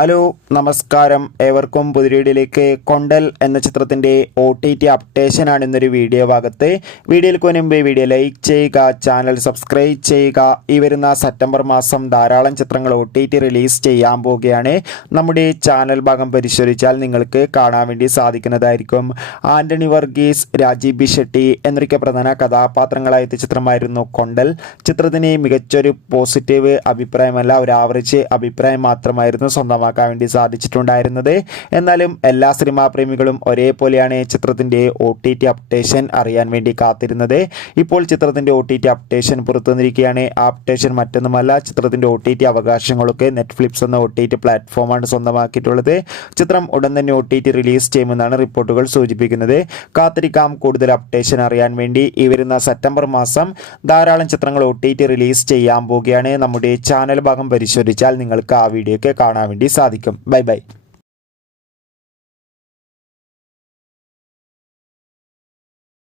Hello നമസ്കാരം, ഏവർക്കും പുതിയ കൊണ്ടൽ എന്ന ചിത്രത്തിൻ്റെ OTT അപ്ഡേഷനാണ് ഇന്നൊരു വീഡിയോ ഭാഗത്ത്. വീഡിയോയ്ക്ക് മുൻപ് വീഡിയോ ലൈക്ക് ചെയ്യുക, ചാനൽ സബ്സ്ക്രൈബ് ചെയ്യുക. ഈ വരുന്ന സെപ്റ്റംബർ മാസം ധാരാളം ചിത്രങ്ങൾ OTT റിലീസ് ചെയ്യാൻ പോവുകയാണ്. നമ്മുടെ ചാനൽ ഭാഗം പരിശോധിച്ചാൽ നിങ്ങൾക്ക് കാണാൻ വേണ്ടി സാധിക്കുന്നതായിരിക്കും. ആൻ്റണി വർഗീസ്, രാജീവ് ബി ഷെട്ടി എന്നൊക്കെ പ്രധാന കഥാപാത്രങ്ങളായ ചിത്രമായിരുന്നു കൊണ്ടൽ. ചിത്രത്തിന് മികച്ചൊരു പോസിറ്റീവ് അഭിപ്രായമല്ല, ഒരു ആവറേജ് അഭിപ്രായം മാത്രമായിരുന്നു സ്വന്തമാക്കാൻ വേണ്ടി സാധിച്ചിട്ടുണ്ടായിരുന്നത്. എന്നാലും എല്ലാ സിനിമാ പ്രേമികളും ഒരേപോലെയാണ് ചിത്രത്തിൻ്റെ OTT അപ്ഡേഷൻ അറിയാൻ വേണ്ടി കാത്തിരുന്നത്. ഇപ്പോൾ ചിത്രത്തിൻ്റെ OTT അപ്ഡേഷൻ പുറത്തു വന്നിരിക്കുകയാണ്. ആ അപ്ഡേഷൻ മറ്റൊന്നുമല്ല, ചിത്രത്തിൻ്റെ OTT അവകാശങ്ങളൊക്കെ നെറ്റ്ഫ്ലിക്സ് എന്ന OTT പ്ലാറ്റ്ഫോമാണ് സ്വന്തമാക്കിയിട്ടുള്ളത്. ചിത്രം ഉടൻ തന്നെ OTT റിലീസ് ചെയ്യുമെന്നാണ് റിപ്പോർട്ടുകൾ സൂചിപ്പിക്കുന്നത്. കാത്തിരിക്കാം കൂടുതൽ അപ്ഡേഷൻ അറിയാൻ വേണ്ടി. ഈ വരുന്ന സെപ്റ്റംബർ മാസം ധാരാളം ചിത്രങ്ങൾ OTT റിലീസ് ചെയ്യാൻ പോവുകയാണ്. നമ്മുടെ ചാനൽ ഭാഗം പരിശോധിച്ചാൽ നിങ്ങൾക്ക് ആ വീഡിയോ ഒക്കെ കാണാൻ വേണ്ടി സാധിക്കും. Bye bye.